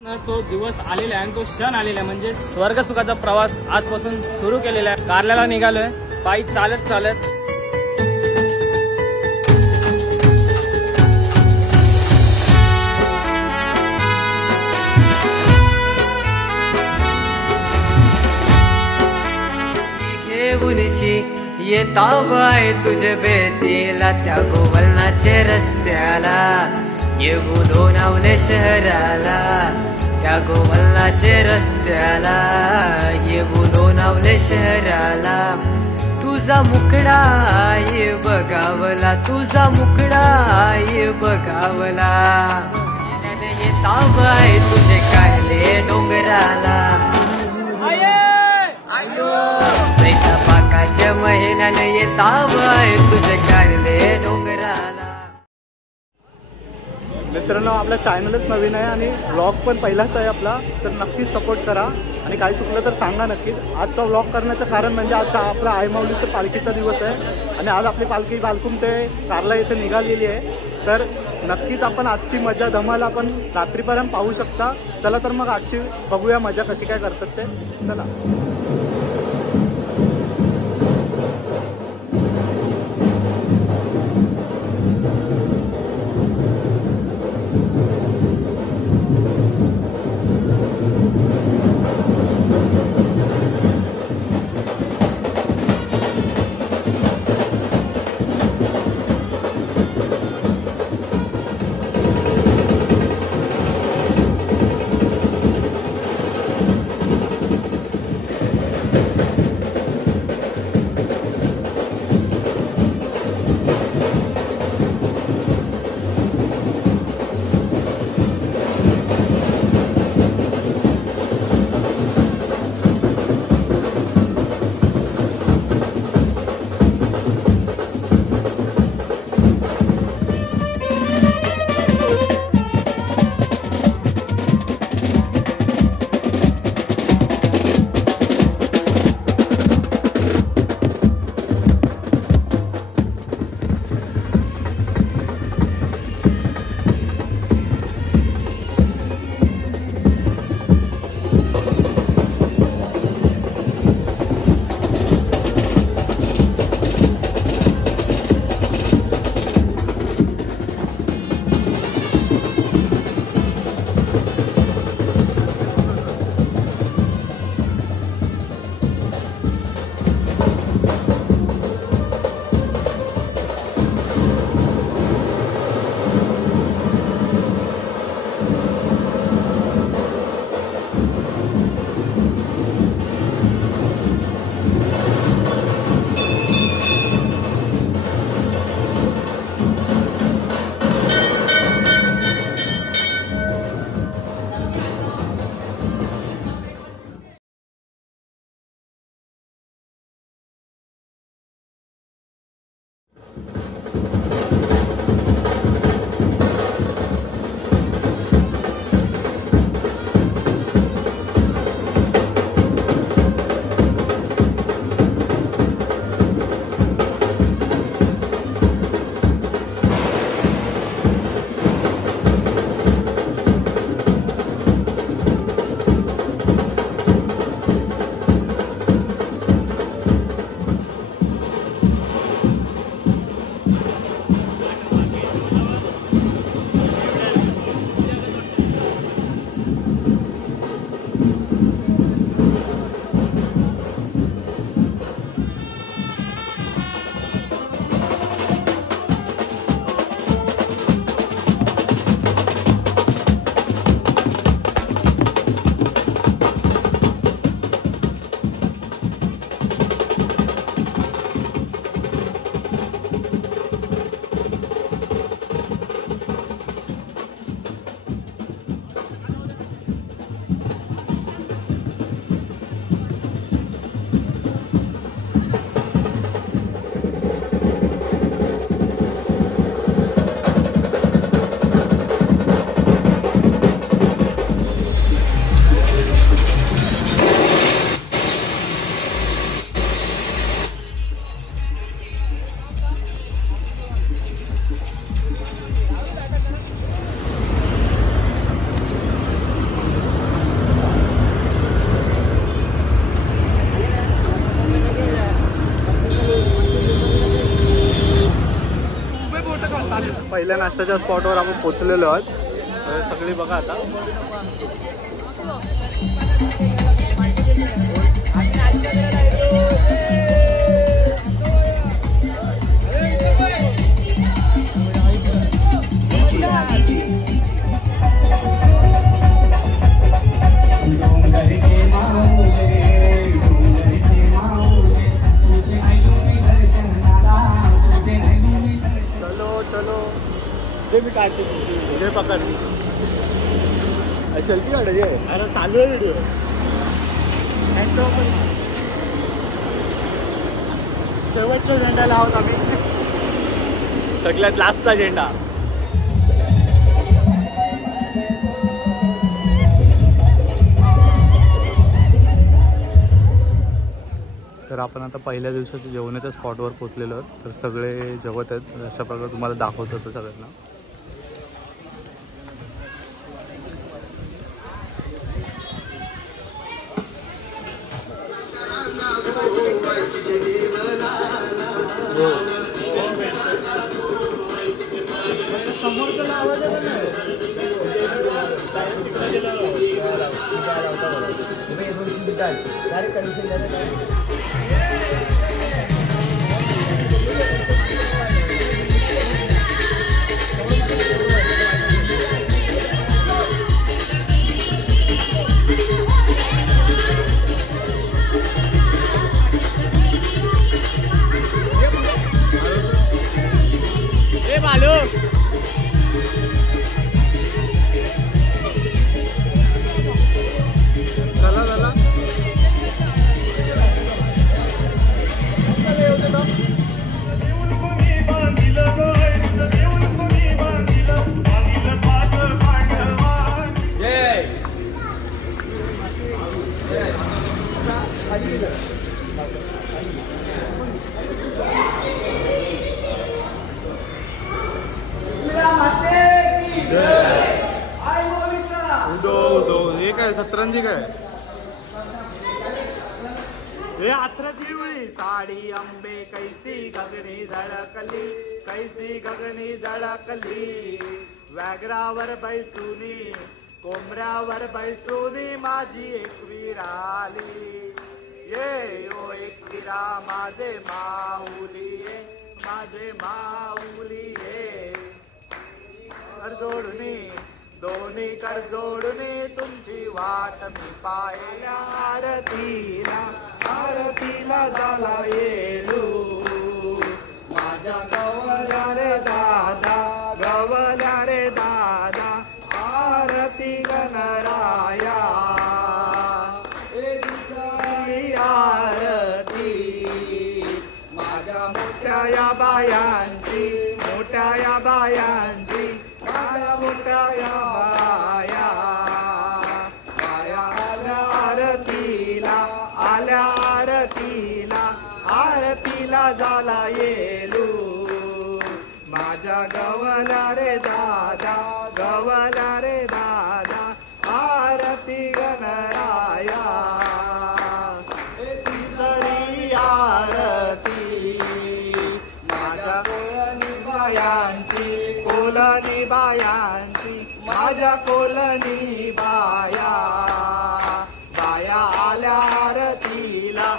तो दिवस आलेला आहे आणि तो क्षण आलेला आहे म्हणजे स्वर्ग सुखाचा प्रवास आजपासून सुरू केलेला आहे। कारल्याला निघालोय पायी चालत चालत। घेऊनशी येता बाय तुझे भेटीला त्या गोवलनाचे रस्त्याला येऊन लोणावले शहराला त्या गोवलनाचे रस्त्याला येऊन लोणावले शहराला तुझा मुखडा ये बघावला तुझा मुखडा ये बघावला येता बाय तुझे कायले डोंगराला पाकाच्या महिन्याने येता बाय तुझे काढले डोंगराला। मित्रांनो आपला चॅनलच नवीन आहे आणि ब्लॉग पण पहिलाच आहे आपला, तर नक्कीच सपोर्ट करा आणि काही चुकलं तर सांगा नक्कीच। आजचा ब्लॉग करण्याचं कारण म्हणजे आजचा आपला आईमाऊलीचा पालखीचा दिवस आहे आणि आज आपली पालखी बालकुम ते कारला येथे निघालेली आहे। तर नक्कीच आपण आजची मजा धमाल आपण रात्रीपर्यंत पाहू शकता। चला तर मग आजची बघूया मजा कशी काय करतात ते, चला। पहिल्या नाश्त्याच्या स्पॉटवर आपण पोहोचलेलो आहोत. तर सगळी बघा आता. मी काढते तुझे पकड सेल्फी काढायची आहे. अरे चालू आहे व्हिडिओ. शेवटचा झेंडा लावत आम्ही. सगळ्यात लास्टचा झेंडा. तर आपण आता पहिल्या दिवसाच्या जेवणाच्या स्पॉटवर पोहोचलेलो आहोत. तर सगळे जेवत आहेत. अशा प्रकारे तुम्हाला दाखवत होतं सगळ्यांना. हे काय सतरंजी काय हे आथराची वेळी साडी अंबे कैसी गगनी झळकली कैसी गगनी झळकली व्याघ्रावर बैसुनी कोंबऱ्यावर बैसुनी माझी एकवीर आली ये ओ एकवीरा माझे माऊली ये माझे माऊली ये कर जोडणी दोन्ही कर जोडणी तुमची वाट मी पाहिल्या आरतीला आरतीला झाला येलू माझ्या गवल्या रे दादा गवल्या रे दादा आरती गणराया आरती माझ्या मोठ्या या बायांची मोठ्या या बायांची माझ्या मोठ्या या बाया बाया आल्या आरतीला आल्या आरतीला आरतीला झाला येलू माझ्या गवला रे दादा गवला रे दादा आरती गणराया तिसरी आरती माझ्या कोलनी बायांची माझ्या कोलनी बाया बाया आल्या आरतीला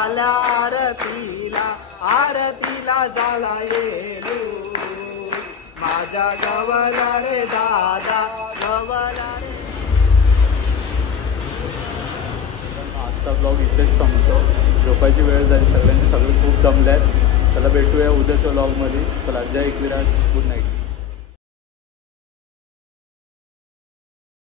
आल्या आरतीला आरतीला झाला येलू माझ्या गवला रे दादा गवला रे. आजचा ब्लॉग इथेच संपतो. झोपायची वेळ झाली. सगळे खूप दमले आहेत. चला भेटूया उद्याच्या ब्लॉगमध्ये. चला जय एकविरा. Good night.